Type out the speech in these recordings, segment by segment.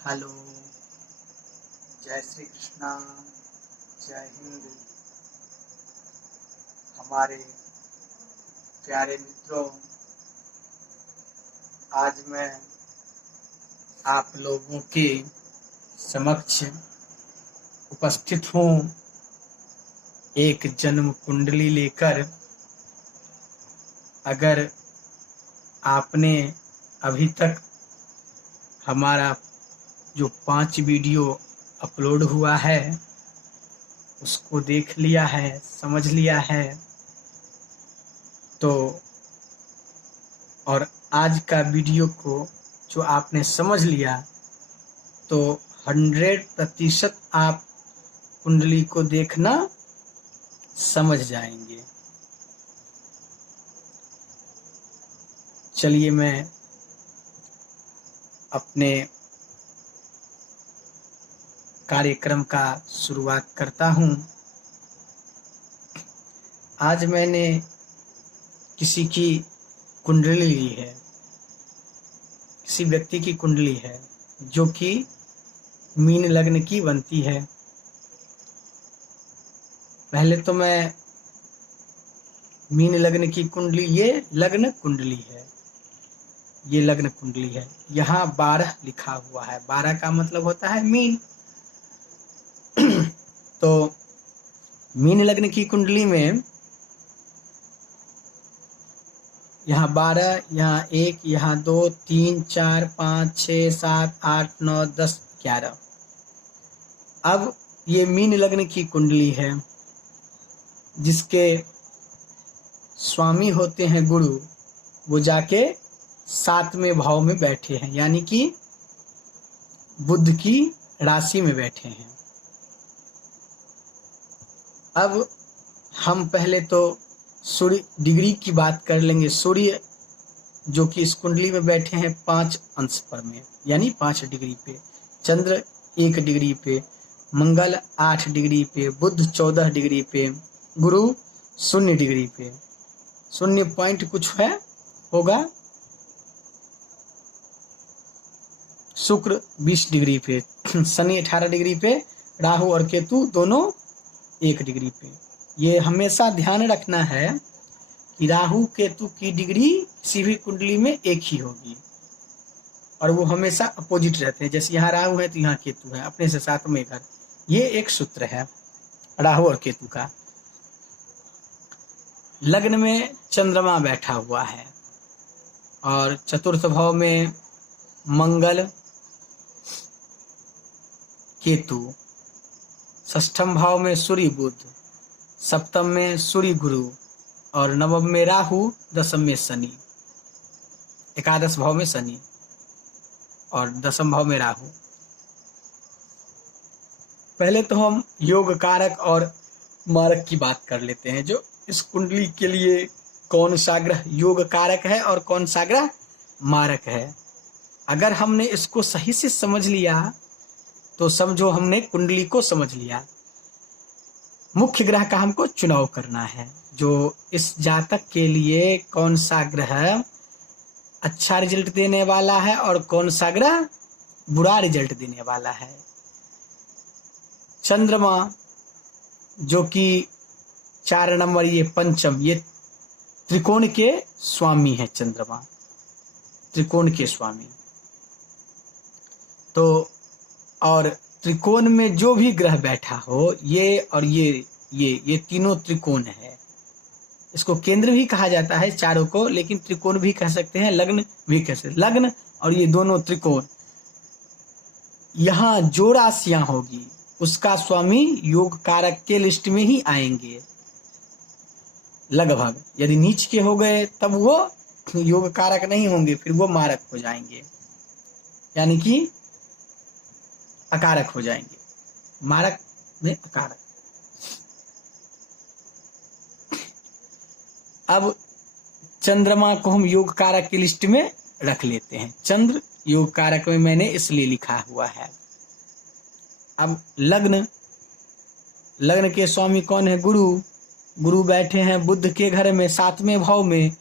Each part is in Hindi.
हेलो, जय श्री कृष्णा, जय हिंद। हमारे प्यारे मित्रों, आज मैं आप लोगों के समक्ष उपस्थित हूँ एक जन्म कुंडली लेकर। अगर आपने अभी तक हमारा जो 5 वीडियो अपलोड हुआ है उसको देख लिया है, समझ लिया है, तो और आज का वीडियो को जो आपने समझ लिया तो 100% आप कुंडली को देखना समझ जाएंगे। चलिए मैं अपने कार्यक्रम का शुरुआत करता हूँ। आज मैंने किसी की कुंडली ली है, किसी व्यक्ति की कुंडली है जो कि मीन लग्न की बनती है। पहले तो मैं मीन लग्न की कुंडली, ये लग्न कुंडली है, ये लग्न कुंडली है। यहाँ 12 लिखा हुआ है, 12 का मतलब होता है मीन। तो मीन लग्न की कुंडली में यहाँ 12, यहाँ 1, यहाँ 2, 3, 4, 5, 6, 7, 8, 9, 10, 11। अब ये मीन लग्न की कुंडली है जिसके स्वामी होते हैं गुरु, वो जाके 7वें भाव में बैठे हैं, यानी कि बुध की राशि में बैठे हैं। अब हम पहले तो सूर्य डिग्री की बात कर लेंगे। सूर्य जो कि इस कुंडली में बैठे हैं 5 अंश पर में, यानी 5 डिग्री पे, चंद्र 1 डिग्री पे, मंगल 8 डिग्री पे, बुध 14 डिग्री पे, गुरु 0 डिग्री पे, 0 पॉइंट कुछ है होगा, शुक्र 20 डिग्री पे, शनि 18 डिग्री पे, राहु और केतु दोनों 1 डिग्री पे। ये हमेशा ध्यान रखना है कि राहु केतु की डिग्री किसी भी कुंडली में एक ही होगी और वो हमेशा अपोजिट रहते हैं। जैसे यहाँ राहु है तो यहाँ केतु है, अपने से 7वें घर। ये एक सूत्र है राहु और केतु का। लग्न में चंद्रमा बैठा हुआ है और चतुर्थ भाव में मंगल केतु, षष्ठम भाव में सूर्य बुध, सप्तम में सूर्य गुरु और नवम में राहु, 10वीं में शनि, एकादश भाव में शनि और 10वीं भाव में राहु। पहले तो हम योग कारक और मारक की बात कर लेते हैं, जो इस कुंडली के लिए कौन सा ग्रह योग कारक है और कौन सा ग्रह मारक है। अगर हमने इसको सही से समझ लिया तो समझो हमने कुंडली को समझ लिया। मुख्य ग्रह का हमको चुनाव करना है, जो इस जातक के लिए कौन सा ग्रह अच्छा रिजल्ट देने वाला है और कौन सा ग्रह बुरा रिजल्ट देने वाला है। चंद्रमा जो कि 4 नंबर, ये पंचम, ये त्रिकोण के स्वामी है। चंद्रमा त्रिकोण के स्वामी। तो और त्रिकोण में जो भी ग्रह बैठा हो, ये और ये तीनों त्रिकोण है। इसको केंद्र भी कहा जाता है चारों को, लेकिन त्रिकोण भी कह सकते हैं, लग्न भी कह सकते हैं। लग्न और ये दोनों त्रिकोण, यहाँ जो राशियां होगी उसका स्वामी योग कारक के लिस्ट में ही आएंगे लगभग। यदि नीच के हो गए तब वो योग कारक नहीं होंगे, फिर वो मारक हो जाएंगे, यानी कि अकारक हो जाएंगे। मारक में अकारक। अब चंद्रमा को हम योग कारक की लिस्ट में रख लेते हैं। चंद्र योग कारक में मैंने इसलिए लिखा हुआ है। अब लग्न के स्वामी कौन है? गुरु। गुरु बैठे हैं बुध के घर में 7वें भाव में।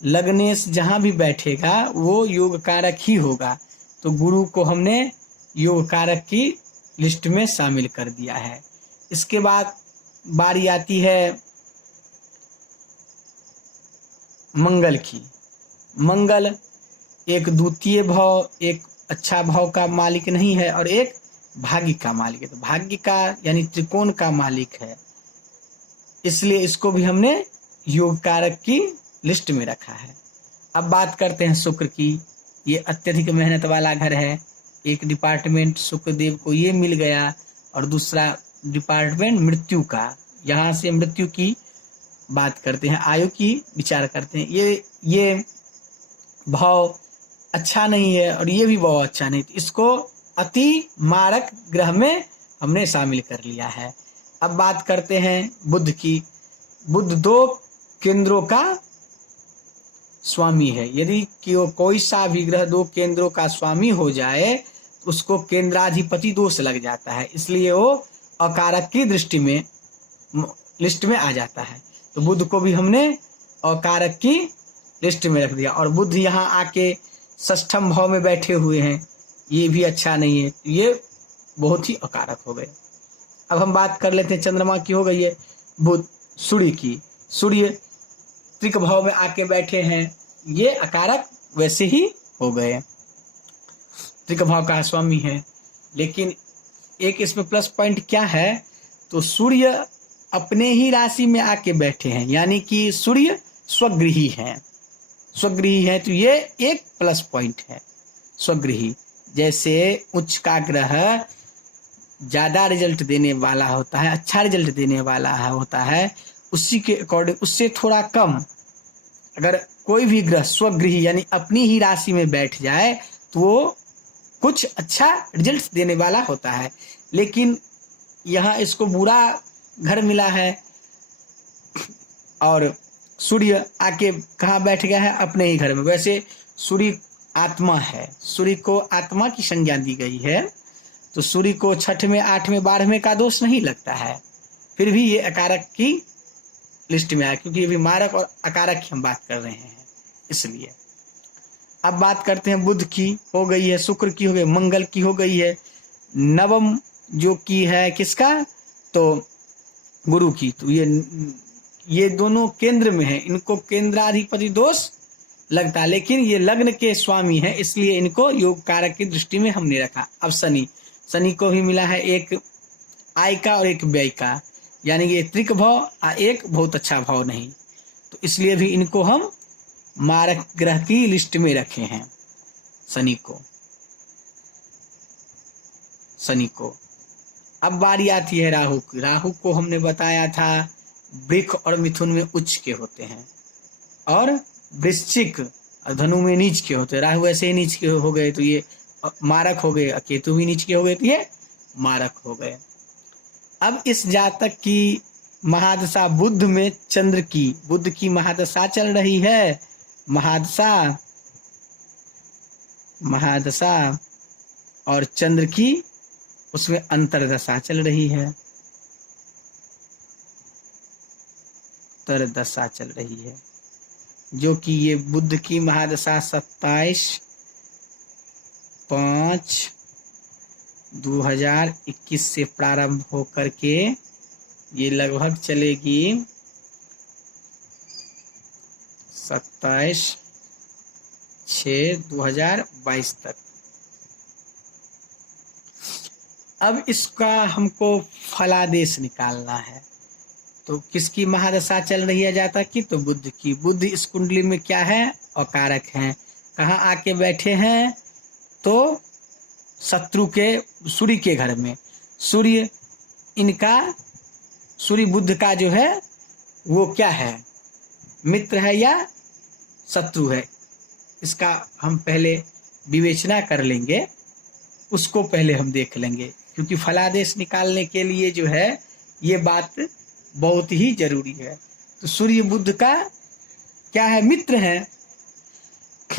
लग्नेश जहां भी बैठेगा वो योग कारक ही होगा। तो गुरु को हमने योग कारक की लिस्ट में शामिल कर दिया है। इसके बाद बारी आती है मंगल की। मंगल एक द्वितीय भाव, एक अच्छा भाव का मालिक नहीं है और एक भाग्य का मालिक है। तो भाग्य का यानी त्रिकोण का मालिक है, इसलिए इसको भी हमने योग कारक की लिस्ट में रखा है। अब बात करते हैं शुक्र की। ये अत्यधिक मेहनत वाला घर है। एक डिपार्टमेंट शुक्रदेव को ये मिल गया और दूसरा डिपार्टमेंट मृत्यु का। यहाँ से मृत्यु की बात करते हैं, आयु की विचार करते हैं। ये भाव अच्छा नहीं है और ये भी भाव अच्छा नहीं, तो इसको अति मारक ग्रह में हमने शामिल कर लिया है। अब बात करते हैं बुध की। बुध 2 केंद्रों का स्वामी है। यदि कोई सा भी ग्रह 2 केंद्रों का स्वामी हो जाए तो उसको केंद्राधिपति दोष लग जाता है, इसलिए वो अकारक की दृष्टि में लिस्ट में आ जाता है। तो बुध को भी हमने अकारक की लिस्ट में रख दिया। और बुध यहाँ आके षष्ठम भाव में बैठे हुए हैं, ये भी अच्छा नहीं है, ये बहुत ही अकारक हो गए। अब हम बात कर लेते हैं चंद्रमा की। हो गई है बुध। सूर्य की। सूर्य त्रिक भाव में आके बैठे हैं, ये अकारक वैसे ही हो गए, त्रिक भाव का स्वामी है। लेकिन एक इसमें प्लस पॉइंट क्या है, तो सूर्य अपने ही राशि में आके बैठे हैं, यानी कि सूर्य स्वगृही है। स्वगृही है तो ये एक प्लस पॉइंट है। स्वगृही जैसे उच्च का ग्रह ज्यादा रिजल्ट देने वाला होता है, अच्छा रिजल्ट देने वाला होता है, उसी के अकॉर्डिंग उससे थोड़ा कम अगर कोई भी ग्रह स्वगृही यानी अपनी ही राशि में बैठ जाए तो वो कुछ अच्छा रिजल्ट देने वाला होता है। लेकिन यहाँ इसको बुरा घर मिला है और सूर्य आके कहाँ बैठ गया है, अपने ही घर में। वैसे सूर्य आत्मा है, सूर्य को आत्मा की संज्ञा दी गई है, तो सूर्य को 6वें 8वें 12वें का दोष नहीं लगता है, फिर भी ये अकारक की लिस्ट में आया, क्योंकि ये भी मारक और अकारक की हम बात कर रहे हैं इसलिए। अब बात करते हैं बुध की। हो गई है, शुक्र की हो गई, मंगल की हो गई है। नवम जो की है किसका, तो गुरु की। तो ये दोनों केंद्र में है, इनको केंद्राधिपति दोष लगता है, लेकिन ये लग्न के स्वामी है, इसलिए इनको योग कारक की दृष्टि में हमने रखा। अब शनि को भी मिला है एक आय का और एक व्यय का, यानी कि त्रिक भाव और एक बहुत अच्छा भाव नहीं, तो इसलिए भी इनको हम मारक ग्रह की लिस्ट में रखे हैं। शनि को। अब बारी आती है राहु की। राहु को हमने बताया था वृक्ष और मिथुन में उच्च के होते हैं और वृश्चिक और धनु में नीच के होते हैं। राहु ऐसे ही नीच के हो गए तो ये मारक हो गए, केतु भी नीच के हो गए तो ये मारक हो गए। अब इस जातक की महादशा बुध में चंद्र की, बुध की महादशा चल रही है, महादशा और चंद्र की उसमें अंतरदशा चल रही है, अंतरदशा चल रही है, जो कि ये बुध की महादशा 27/5/2021 से प्रारंभ होकर के ये लगभग चलेगी 27/6/2022 तक। अब इसका हमको फलादेश निकालना है, तो किसकी महादशा चल रही है जातक की, तो बुध की। बुध इस कुंडली में क्या है, अकारक हैं। कहाँ आके बैठे हैं, तो शत्रु के सूर्य के घर में। सूर्य बुध का जो है वो क्या है, मित्र है या शत्रु है, इसका हम पहले विवेचना कर लेंगे, उसको पहले हम देख लेंगे, क्योंकि फलादेश निकालने के लिए जो है ये बात बहुत ही जरूरी है। तो सूर्य बुध का क्या है, मित्र है,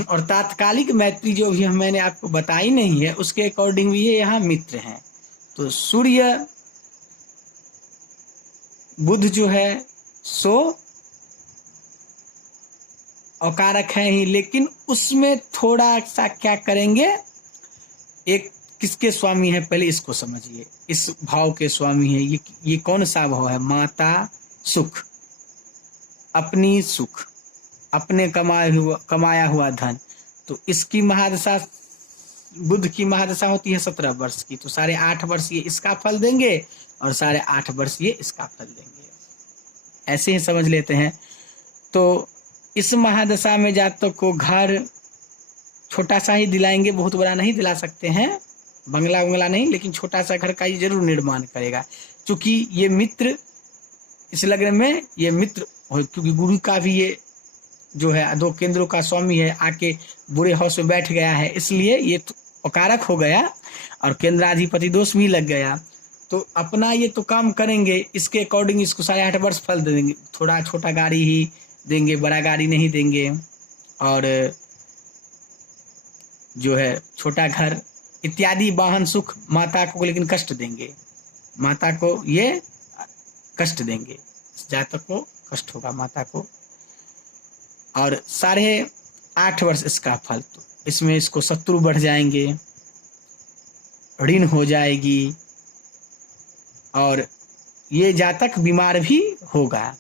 और तात्कालिक मैत्री जो भी मैंने आपको बताई नहीं है उसके अकॉर्डिंग भी ये यहाँ मित्र हैं। तो सूर्य बुध जो है सो अकारक है ही, लेकिन उसमें थोड़ा सा क्या करेंगे, एक किसके स्वामी है पहले इसको समझिए। इस भाव के स्वामी है ये कौन सा भाव है? माता सुख, अपनी सुख, अपने कमाया हुआ धन। तो इसकी महादशा, बुध की महादशा होती है 17 वर्ष की, तो 8.5 वर्ष ये इसका फल देंगे और 8.5 वर्ष ये इसका फल देंगे। ऐसे ही समझ लेते हैं। तो इस महादशा में जातक को घर छोटा सा ही दिलाएंगे, बहुत बड़ा नहीं दिला सकते हैं, बंगला नहीं, लेकिन छोटा सा घर का ही जरूर निर्माण करेगा। क्योंकि ये मित्र इस लग्न में ये मित्र, क्योंकि गुरु का भी ये जो है 2 केंद्रों का स्वामी है, आके बुरे हाउस में बैठ गया है, इसलिए ये अकारक हो गया और केंद्राधिपति दोष भी लग गया। तो अपना ये तो काम करेंगे, इसके अकॉर्डिंग इसको 8.5 वर्ष फल देंगे। थोड़ा छोटा गाड़ी ही देंगे, बड़ा गाड़ी नहीं देंगे, और जो है छोटा घर इत्यादि वाहन सुख माता को लेकिन कष्ट देंगे, माता को ये कष्ट देंगे, जातक को कष्ट होगा माता को। और 8.5 वर्ष इसका फल, तो इसमें इसको शत्रु बढ़ जाएंगे, ऋण हो जाएगी, और ये जातक बीमार भी होगा।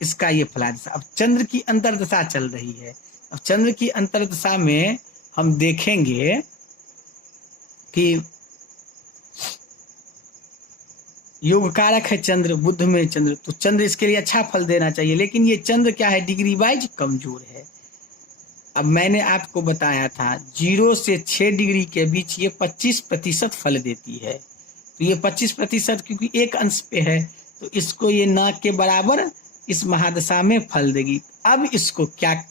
इसका ये फलादशा। अब चंद्र की अंतर्दशा चल रही है। अब चंद्र की अंतर्दशा में हम देखेंगे कि योग कारक है चंद्र, बुध में चंद्र, तो चंद्र इसके लिए अच्छा फल देना चाहिए, लेकिन ये चंद्र क्या है, डिग्री वाइज कमजोर है। अब मैंने आपको बताया था 0 से 6 डिग्री के बीच ये 25% फल देती है। तो ये 25% क्योंकि एक अंश पे है, तो इसको ये ना के बराबर इस महादशा में फल देगी। अब इसको क्या,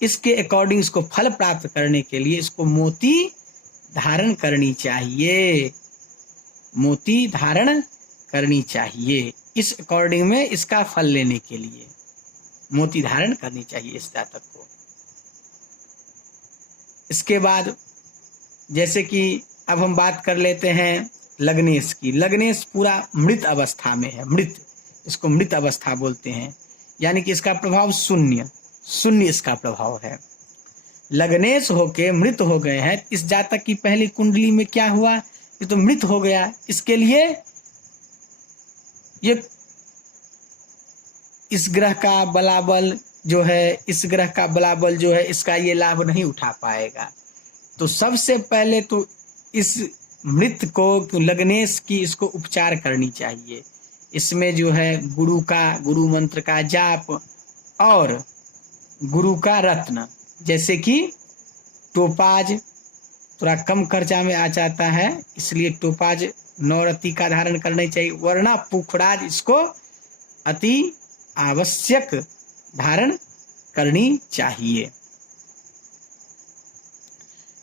इसके अकॉर्डिंग इसको फल प्राप्त करने के लिए इसको मोती धारण करनी चाहिए, मोती धारण करनी चाहिए। इस अकॉर्डिंग में इसका फल लेने के लिए मोती धारण करनी चाहिए इस जातक को। इसके बाद जैसे कि अब हम बात कर लेते हैं लग्नेश की। लग्नेश पूरा मृत अवस्था में है, मृत, इसको मृत अवस्था बोलते हैं, यानी कि इसका प्रभाव शून्य इसका प्रभाव है। लग्नेश होके मृत हो गए हैं। इस जातक की पहली कुंडली में क्या हुआ, ये तो मृत हो गया। इसके लिए ये इस ग्रह का बलाबल जो है, इस ग्रह का बलाबल जो है, इसका ये लाभ नहीं उठा पाएगा। तो सबसे पहले तो इस मृत को, लग्नेश की, इसको उपचार करनी चाहिए। इसमें जो है गुरु मंत्र का जाप और गुरु का रत्न, जैसे कि टोपाज थोड़ा कम खर्चा में आ जाता है, इसलिए टोपाज 9 रत्ती का धारण करना चाहिए, वरना पुखराज इसको अति आवश्यक धारण करनी चाहिए।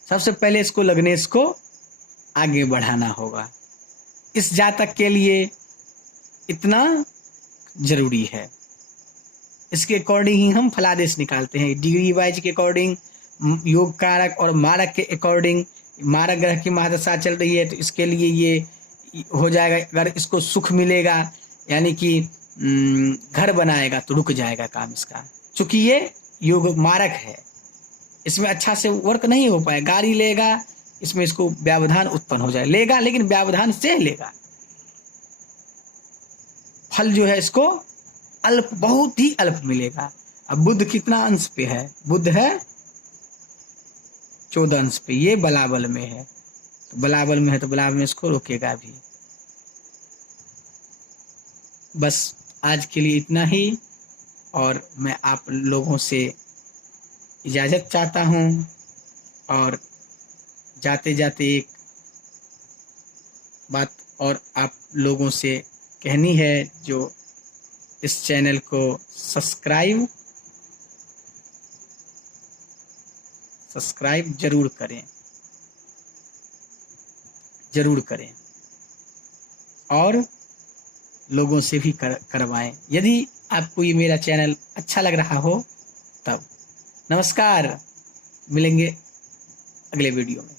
सबसे पहले इसको लग्नेश को आगे बढ़ाना होगा। इस जातक के लिए इतना जरूरी है। इसके अकॉर्डिंग ही हम फलादेश निकालते हैं, डिग्री वाइज के अकॉर्डिंग, योग कारक और मारक के अकॉर्डिंग। मारक ग्रह की महादशा चल रही है, तो इसके लिए ये हो जाएगा। अगर इसको सुख मिलेगा, यानी कि घर बनाएगा, तो रुक जाएगा काम इसका, चूंकि ये योग मारक है, इसमें अच्छा से वर्क नहीं हो पाए। गाड़ी लेगा, इसमें इसको व्यवधान उत्पन्न हो जाए, लेगा लेकिन व्यवधान से लेगा, फल जो है इसको अल्प, बहुत ही अल्प मिलेगा। अब बुध कितना अंश पे है, बुध है 14 अंश पे, ये बलाबल में है, तो बलाबल में है तो बलाबल में इसको रोकेगा भी। बस आज के लिए इतना ही, और मैं आप लोगों से इजाज़त चाहता हूँ, और जाते जाते एक बात और आप लोगों से कहनी है, जो इस चैनल को सब्सक्राइब जरूर करें, और लोगों से भी करवाएं, यदि आपको ये मेरा चैनल अच्छा लग रहा हो तब। नमस्कार, मिलेंगे अगले वीडियो में।